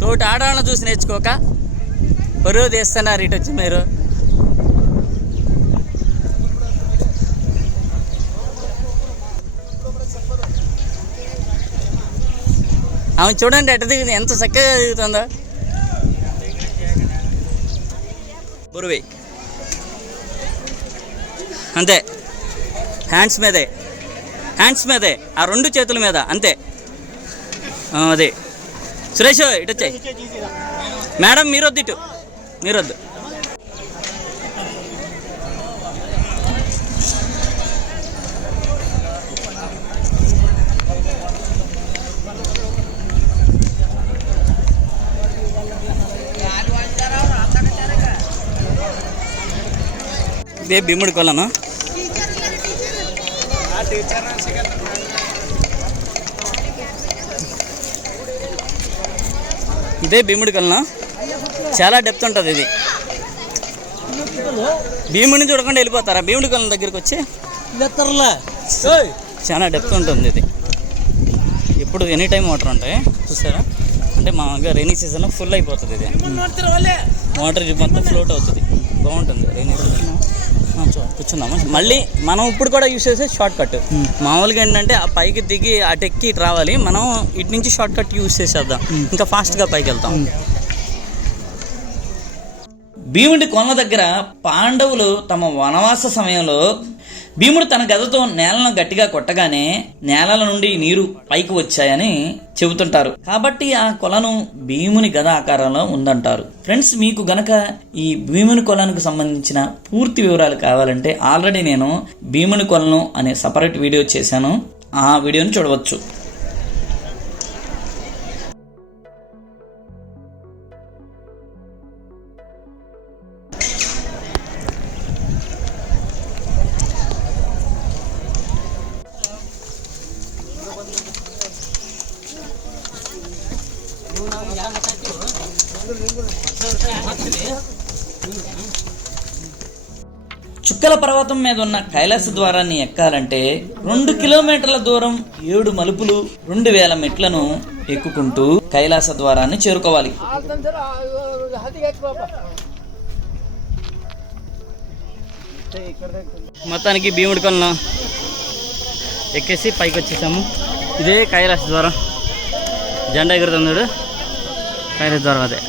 తోటి ఆడవాళ్ళని చూసి నేర్చుకోక పరువు తీస్తున్నారు ఇటు వచ్చి మీరు. ఆమె చూడండి ఎట్ట దిగుతుంది, ఎంత చక్కగా దిగుతుందో. బరువే అంతే, హ్యాండ్స్ మీదే ఆ రెండు చేతుల మీద అంతే. అదే సురేష్ ఇటు వచ్చాయి. మేడం మీరొద్దు, ఇటు మీరొద్దు. ఇదే భీముడి కొలను. ఇదే భీముడి కొలను, చాలా డెప్త్ ఉంటుంది ఇది. భీముడిని చూడకుండా వెళ్ళిపోతారా భీముడి కొలను దగ్గరికి వచ్చి? చాలా డెప్త్ ఉంటుంది ఇది. ఇప్పుడు ఎనీ టైం వాటర్ ఉంటాయి చూసారా. అంటే మామూలుగా రైనీ సీజన్లో ఫుల్ అయిపోతుంది ఇది. వాటర్ మొత్తం ఫ్లోట్ అవుతుంది, బాగుంటుంది రైనీ సీజన్. కూర్చుందాము. మళ్ళీ మనం ఇప్పుడు కూడా యూస్ చేసే షార్ట్ కట్. మామూలుగా ఏంటంటే ఆ పైకి దిగి అటు ఎక్కి ఇటు రావాలి, మనం ఇటు నుంచి షార్ట్ కట్ యూస్ చేసేద్దాం, ఇంకా ఫాస్ట్గా పైకి వెళ్తాం. భీముడి కొన దగ్గర పాండవులు తమ వనవాస సమయంలో భీముడు తన గదతో నేలను గట్టిగా కొట్టగానే నేలల నుండి నీరు పైకి వచ్చాయని చెబుతుంటారు. కాబట్టి ఆ కొలను భీముని గద ఆకారంలో ఉందంటారు. ఫ్రెండ్స్, మీకు గనక ఈ భీముని కొలకు సంబంధించిన పూర్తి వివరాలు కావాలంటే ఆల్రెడీ నేను భీముని కొలను అనే సపరేట్ వీడియో చేశాను, ఆ వీడియోని చూడవచ్చు. చుక్కల పర్వతం మీద ఉన్న కైలాస ద్వారాన్ని ఎక్కాలంటే 2 కిలోమీటర్ల దూరం 7 మలుపులు 2000 మెట్లను ఎక్కుకుంటూ కైలాస ద్వారాన్ని చేరుకోవాలి. మొత్తానికి భీముడి కొలను ఎక్కేసి పైకి వచ్చేసాము. ఇదే కైలాస ద్వారం, జెండా ఎగురుతుంది కైలాస ద్వారం అదే.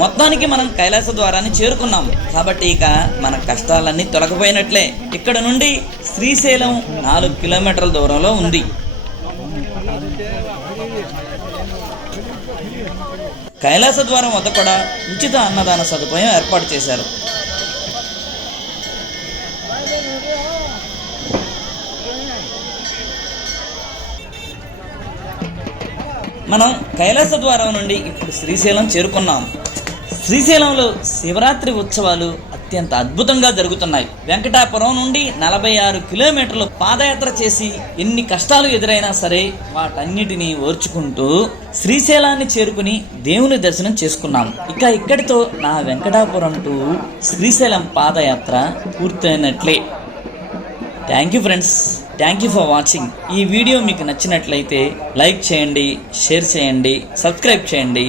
మొత్తానికి మనం కైలాస ద్వారాన్ని చేరుకున్నాం కాబట్టి ఇక మన కష్టాలన్నీ తొలగిపోయినట్లే. ఇక్కడ నుండి శ్రీశైలం 4 కిలోమీటర్ల దూరంలో ఉంది. కైలాస ద్వారం వద్ద కూడా ఉచిత అన్నదాన సదుపాయం ఏర్పాటు చేశారు. మనం కైలాస ద్వారం నుండి ఇప్పుడు శ్రీశైలం చేరుకున్నాం. శ్రీశైలంలో శివరాత్రి ఉత్సవాలు అత్యంత అద్భుతంగా జరుగుతున్నాయి. వెంకటాపురం నుండి 46 కిలోమీటర్లు పాదయాత్ర చేసి ఎన్ని కష్టాలు ఎదురైనా సరే వాటన్నిటినీ ఓర్చుకుంటూ శ్రీశైలాన్ని చేరుకుని దేవుని దర్శనం చేసుకున్నాం. ఇక ఇక్కడితో నా వెంకటాపురం టు శ్రీశైలం పాదయాత్ర పూర్తయినట్లే. Thank you friends, thank you for watching. ఈ వీడియో మీకు నచ్చినట్లయితే లైక్ చేయండి, షేర్ చేయండి, సబ్స్క్రైబ్ చేయండి.